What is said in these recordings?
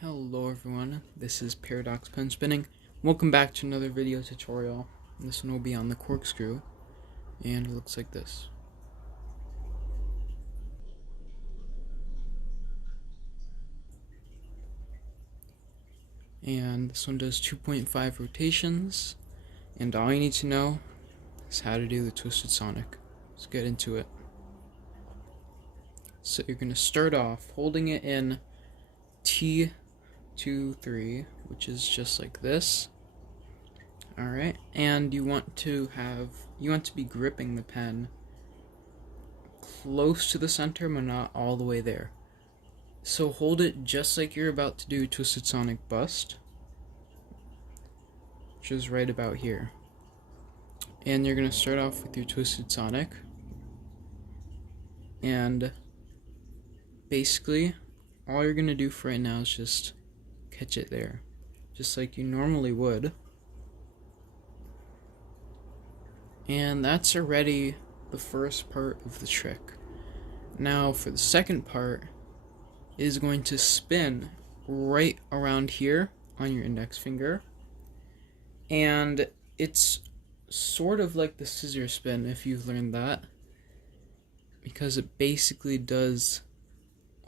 Hello everyone, this is Paradox Pen Spinning. Welcome back to another video tutorial. This one will be on the corkscrew, and it looks like this. And this one does 2.5 rotations, and all you need to know is how to do the twisted sonic. Let's get into it. So you're going to start off holding it in T2, 3, which is just like this. Alright, and you want to be gripping the pen close to the center, but not all the way there. So hold it just like you're about to do Twisted Sonic Bust, which is right about here. And you're going to start off with your Twisted Sonic, and basically all you're going to do for right now is just catch it there, just like you normally would. And that's already the first part of the trick. Now for the second part is going to spin right around here on your index finger, and it's sort of like the scissor spin if you've learned that, because it basically does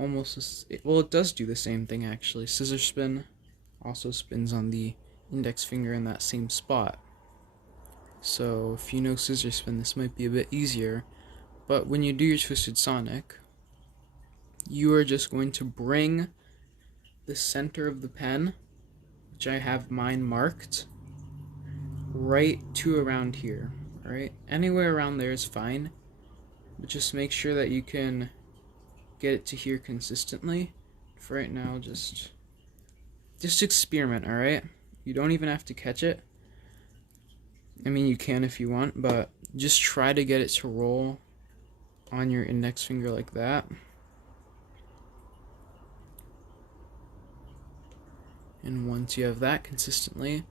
it does do the same thing actually. Scissor spin also spins on the index finger in that same spot. So if you know scissor spin, this might be a bit easier. But when you do your Twisted Sonic, you are just going to bring the center of the pen, which I have mine marked, right to around here. Alright? Anywhere around there is fine, but just make sure that you can get it to here consistently. For right now, just experiment, alright? You don't even have to catch it. I mean, you can if you want, but just try to get it to roll on your index finger like that. And once you have that consistently,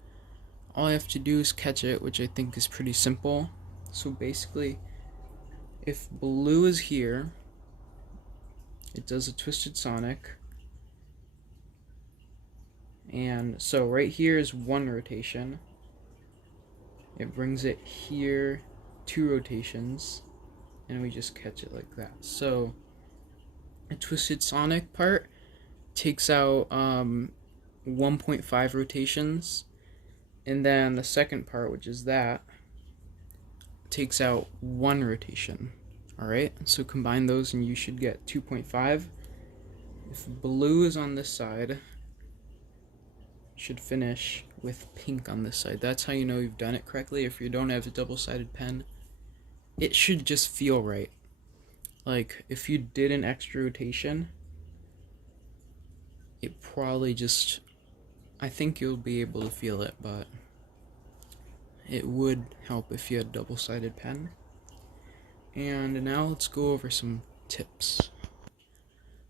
all you have to do is catch it, which I think is pretty simple. So basically, if blue is here, it does a Twisted Sonic. And so right here is one rotation. It brings it here 2 rotations, and we just catch it like that. So a Twisted Sonic part takes out 1.5 rotations, and then the second part, which is that, takes out 1 rotation. Alright, so combine those and you should get 2.5. If blue is on this side, should finish with pink on this side. That's how you know you've done it correctly. If you don't have a double-sided pen, it should just feel right. Like, if you did an extra rotation, it probably just, I think you'll be able to feel it, but it would help if you had a double-sided pen. And now let's go over some tips.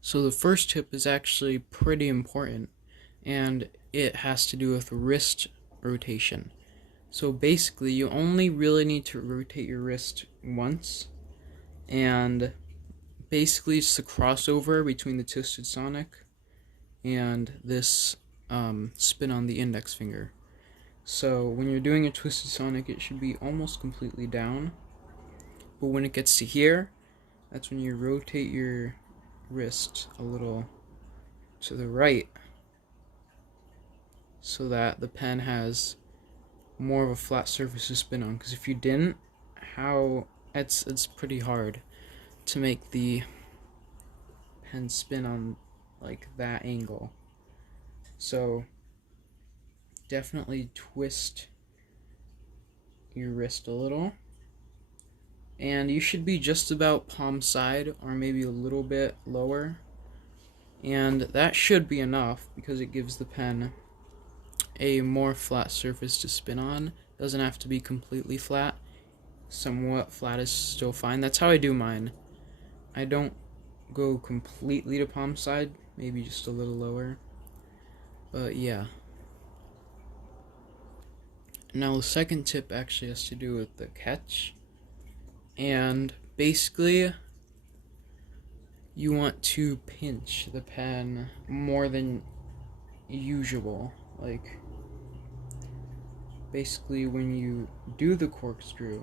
So the first tip is actually pretty important, and it has to do with wrist rotation. So basically, you only really need to rotate your wrist once, and basically it's the crossover between the Twisted Sonic and this spin on the index finger. So when you're doing a Twisted Sonic, it should be almost completely down, but when it gets to here, that's when you rotate your wrist a little to the right, so that the pen has more of a flat surface to spin on. Because if you didn't, it's pretty hard to make the pen spin on like that angle. So definitely twist your wrist a little, and you should be just about palm side or maybe a little bit lower, and that should be enough because it gives the pen a more flat surface to spin on. Doesn't have to be completely flat. Somewhat flat is still fine. That's how I do mine. I don't go completely to palm side, maybe just a little lower. But yeah. Now the second tip actually has to do with the catch. And basically, you want to pinch the pen more than usual. Like, basically when you do the corkscrew,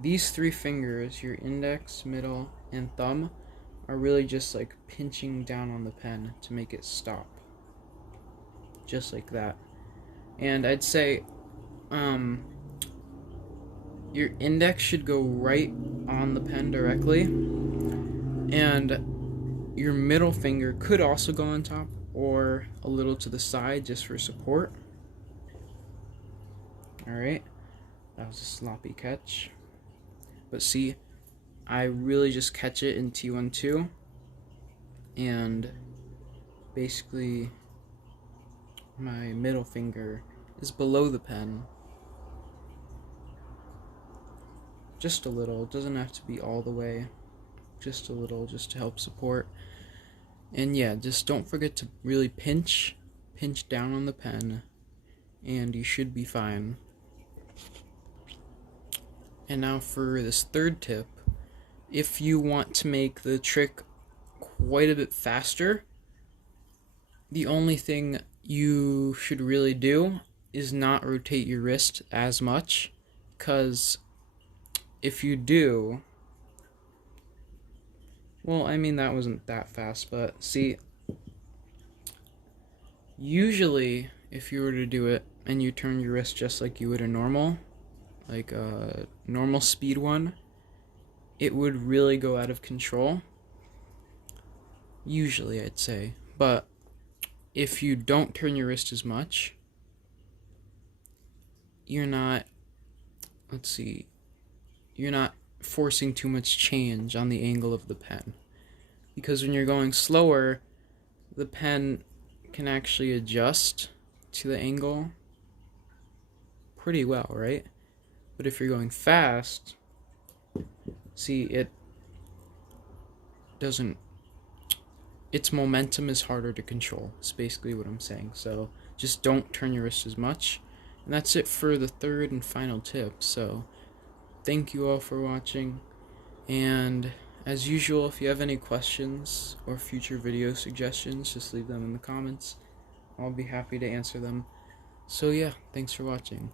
these three fingers, your index, middle, and thumb, are really just like pinching down on the pen to make it stop. Just like that. And I'd say your index should go right on the pen directly, and your middle finger could also go on top or a little to the side just for support. Alright, that was a sloppy catch. But see, I really just catch it in T12, and basically my middle finger is below the pen. Just a little, it doesn't have to be all the way, just a little, just to help support. And yeah, just don't forget to really pinch down on the pen, and you should be fine. And now for this third tip, if you want to make the trick quite a bit faster, the only thing you should really do is not rotate your wrist as much, because if you do, well, I mean, that wasn't that fast, but see, usually if you were to do it and you turn your wrist just like you would a normal, like a normal speed one, it would really go out of control. Usually, I'd say. But if you don't turn your wrist as much, you're not, you're not forcing too much change on the angle of the pen. Because when you're going slower, the pen can actually adjust to the angle pretty well, right? But if you're going fast, see, it doesn't, its momentum is harder to control. It's basically what I'm saying. So just don't turn your wrist as much. And that's it for the third and final tip. So thank you all for watching. And as usual, if you have any questions or future video suggestions, just leave them in the comments. I'll be happy to answer them. So yeah, thanks for watching.